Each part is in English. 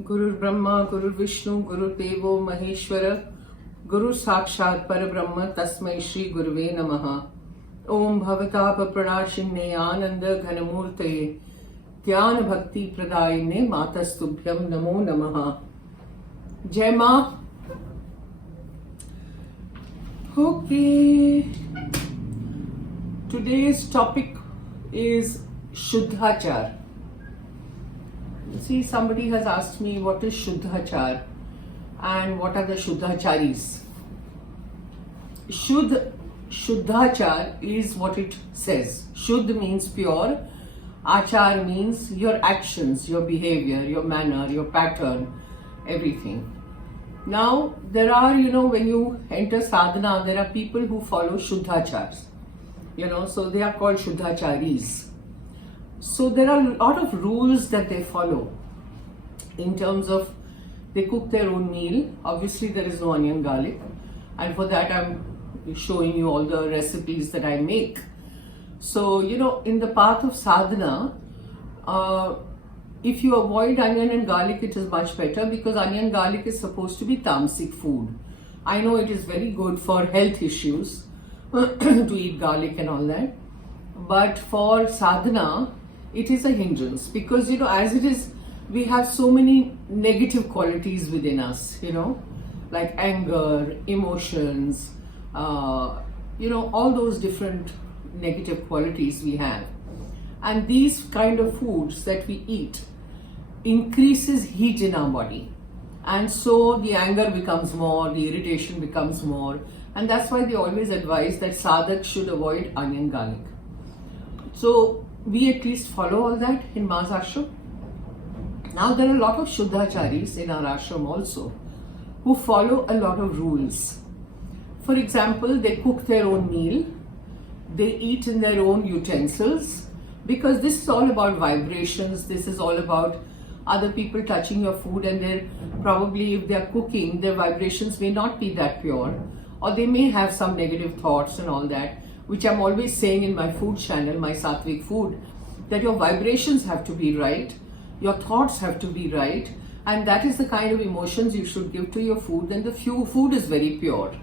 Guru Brahma, Guru Vishnu, Guru Devo Maheshwara, Guru Sakshat Parabrahma, Tasmai Shri Guruve Namaha. Om Bhavatapa Pranashinne Ananda Ghanamurte, Jnana Bhakti Pradayine Matastubhyam Namo Namaha. Jai Ma. Okay. Today's topic is Shuddhachar. See, somebody has asked me what is Shuddhachar and what are the Shuddhacharis. Shuddhachar is what it says. Shuddh means pure. Achar means your actions, your behavior, your manner, your pattern, everything. Now, there are, when you enter sadhana, there are people who follow Shuddhachars. So they are called Shuddhacharis. So there are a lot of rules that they follow in terms of they cook their own meal. Obviously there is no onion garlic, and for that I'm showing you all the recipes that I make. So in the path of sadhana, if you avoid onion and garlic, it is much better, because onion garlic is supposed to be tamasic food. I know it is very good for health issues to eat garlic and all that, but for sadhana it is a hindrance, because as it is, we have so many negative qualities within us, like anger, emotions, all those different negative qualities we have. And these kind of foods that we eat increases heat in our body, and so the anger becomes more, the irritation becomes more, and that's why they always advise that sadhak should avoid onion garlic. So we at least follow all that in Ma's ashram. Now there are a lot of Shuddhacharis in our ashram also who follow a lot of rules. For example, they cook their own meal, they eat in their own utensils, because this is all about vibrations, this is all about other people touching your food, and they're probably, if they're cooking, their vibrations may not be that pure, or they may have some negative thoughts and all that, which I'm always saying in my food channel, my Sattvic Food, that your vibrations have to be right, your thoughts have to be right, and that is the kind of emotions you should give to your food. Then the food is very pure.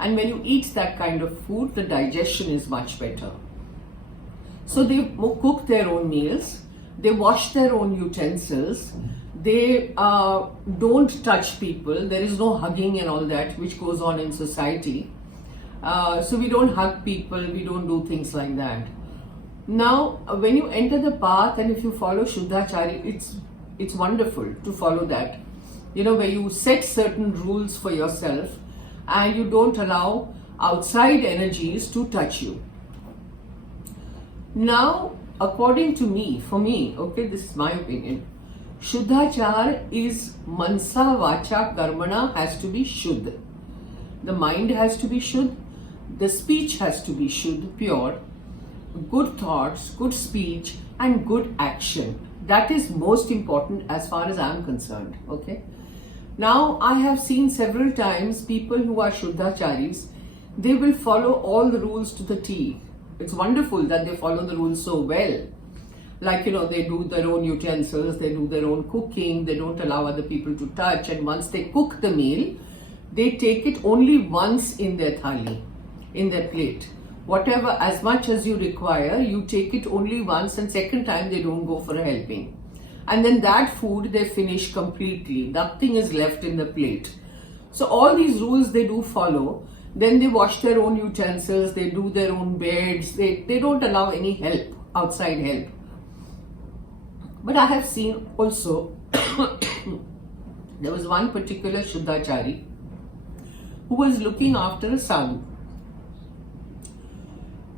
And when you eat that kind of food, the digestion is much better. So they cook their own meals, they wash their own utensils, they don't touch people, there is no hugging and all that which goes on in society. So we don't hug people, we don't do things like that. Now, when you enter the path and if you follow Shuddhachari, it's wonderful to follow that. Where you set certain rules for yourself and you don't allow outside energies to touch you. Now, according to me, for me, okay, this is my opinion, Shuddhachar is mansa, vacha, karmana has to be Shuddh. The mind has to be Shuddh, the speech has to be Shuddh, pure, good thoughts, good speech and good action. That is most important as far as I am concerned, okay. Now, I have seen several times people who are Shuddhacharis, they will follow all the rules to the T. It's wonderful that they follow the rules so well. Like, they do their own utensils, they do their own cooking, they don't allow other people to touch, and once they cook the meal, they take it only once in their thali, in their plate. Whatever, as much as you require, you take it only once, and second time they don't go for a helping. And then that food they finish completely. Nothing is left in the plate. So all these rules they do follow. Then they wash their own utensils, they do their own beds, they don't allow any help, outside help. But I have seen also, there was one particular Shuddhachari who was looking after a sadhu.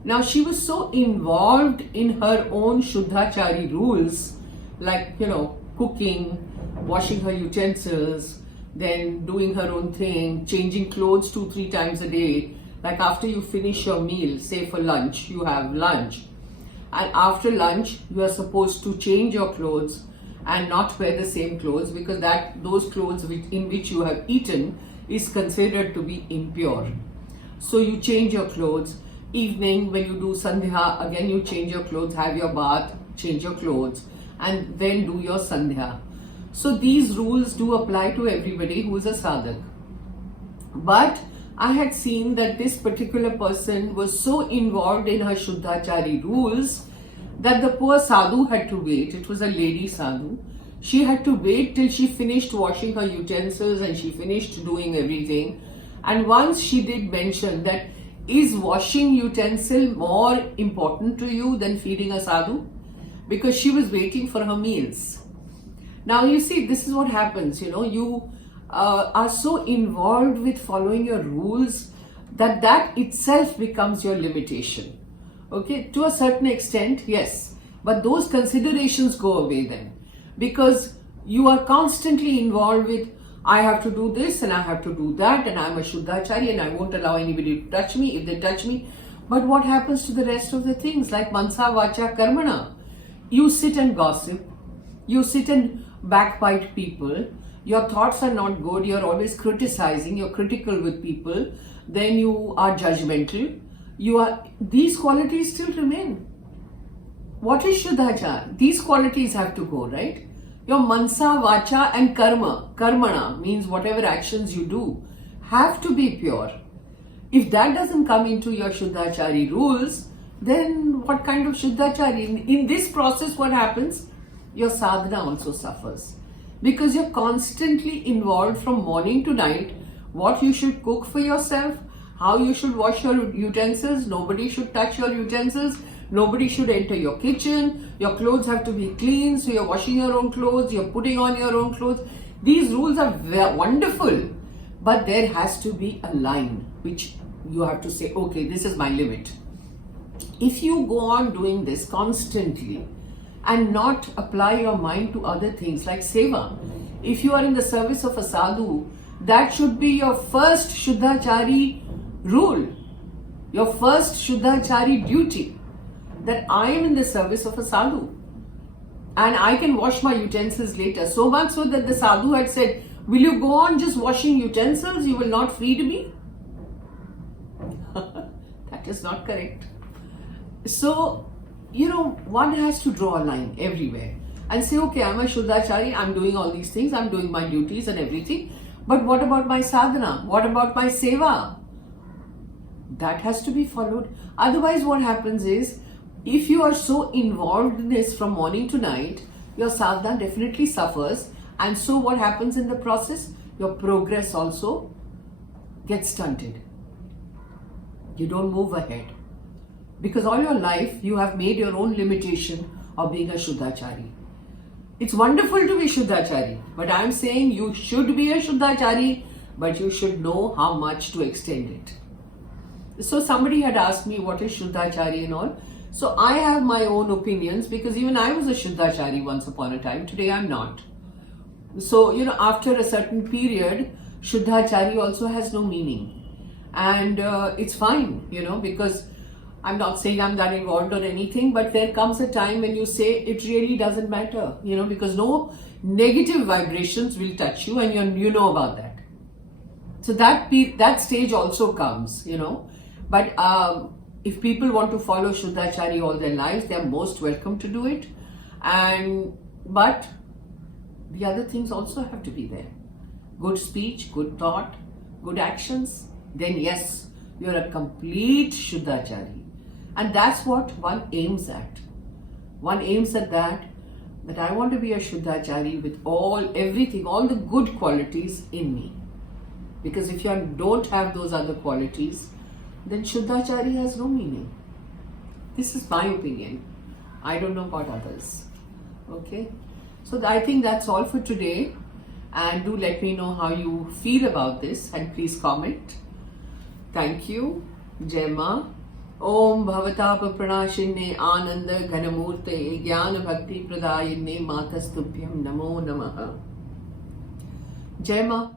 Now she was so involved in her own Shuddhachari rules, like, cooking, washing her utensils, then doing her own thing, changing clothes 2-3 times a day. Like after you finish your meal, say for lunch, you have lunch. And after lunch, you are supposed to change your clothes and not wear the same clothes, because those clothes in which you have eaten is considered to be impure. So you change your clothes. Evening, when you do sandhya, again you change your clothes, have your bath, change your clothes, and then do your sandhya. So these rules do apply to everybody who is a sadhak. But I had seen that this particular person was so involved in her Shuddhachari rules that the poor sadhu had to wait. It was a lady sadhu. She had to wait till she finished washing her utensils and she finished doing everything. And once she did mention that, is washing utensil more important to you than feeding a sadhu? Because she was waiting for her meals. Now you see, this is what happens, you are so involved with following your rules that itself becomes your limitation. Okay, to a certain extent, yes, but those considerations go away then, because you are constantly involved with, I have to do this and I have to do that, and I'm a Shuddhachari and I won't allow anybody to touch me if they touch me. But what happens to the rest of the things like Mansa Vacha Karmana? You sit and gossip, you sit and backbite people, your thoughts are not good, you're always criticizing, you're critical with people, then you are judgmental, these qualities still remain. What is Shuddhachar? These qualities have to go, right? Your Mansa, Vacha and Karmana means whatever actions you do have to be pure. If that doesn't come into your Shuddhachari rules, then what kind of Shuddhachari? In this process, what happens? Your sadhana also suffers, because you're constantly involved from morning to night, what you should cook for yourself, how you should wash your utensils, nobody should touch your utensils, nobody should enter your kitchen, your clothes have to be clean, so you're washing your own clothes, you're putting on your own clothes. These rules are wonderful, but there has to be a line which you have to say, okay, this is my limit. If you go on doing this constantly and not apply your mind to other things like seva, if you are in the service of a sadhu, that should be your first Shuddhachari rule, your first Shuddhachari duty, that I am in the service of a sadhu and I can wash my utensils later. So much so that the sadhu had said, will you go on just washing utensils? You will not feed me? That is not correct. So, one has to draw a line everywhere and say, okay, I'm a Shuddhachari, I'm doing all these things, I'm doing my duties and everything. But what about my sadhana? What about my seva? That has to be followed. Otherwise, what happens is, if you are so involved in this from morning to night, your sadhana definitely suffers. And so what happens in the process? Your progress also gets stunted. You don't move ahead. Because all your life, you have made your own limitation of being a Shuddhachari. It's wonderful to be Shuddhachari, but I'm saying you should be a Shuddhachari, but you should know how much to extend it. So somebody had asked me what is Shuddhachari and all. So I have my own opinions, because even I was a Shuddhachari once upon a time. Today I'm not. So, after a certain period, Shuddhachari also has no meaning. And it's fine, because I'm not saying I'm that involved or anything, but there comes a time when you say it really doesn't matter, because no negative vibrations will touch you, and you know about that. So that stage also comes, But if people want to follow Shuddhachari all their lives, they are most welcome to do it. But the other things also have to be there. Good speech, good thought, good actions. Then yes, you're a complete Shuddhachari. And that's what one aims at. One aims at that I want to be a Shuddhachari with everything, all the good qualities in me. Because if you don't have those other qualities, then Shuddhachari has no meaning. This is my opinion. I don't know about others. Okay? So I think that's all for today. And do let me know how you feel about this, and please comment. Thank you. Jai Ma. Om Bhavatap Pranashinne Ananda Ghanamurte Jnana Bhakti Pradayinne Matastubhyam Namo Namaha. Jai Ma.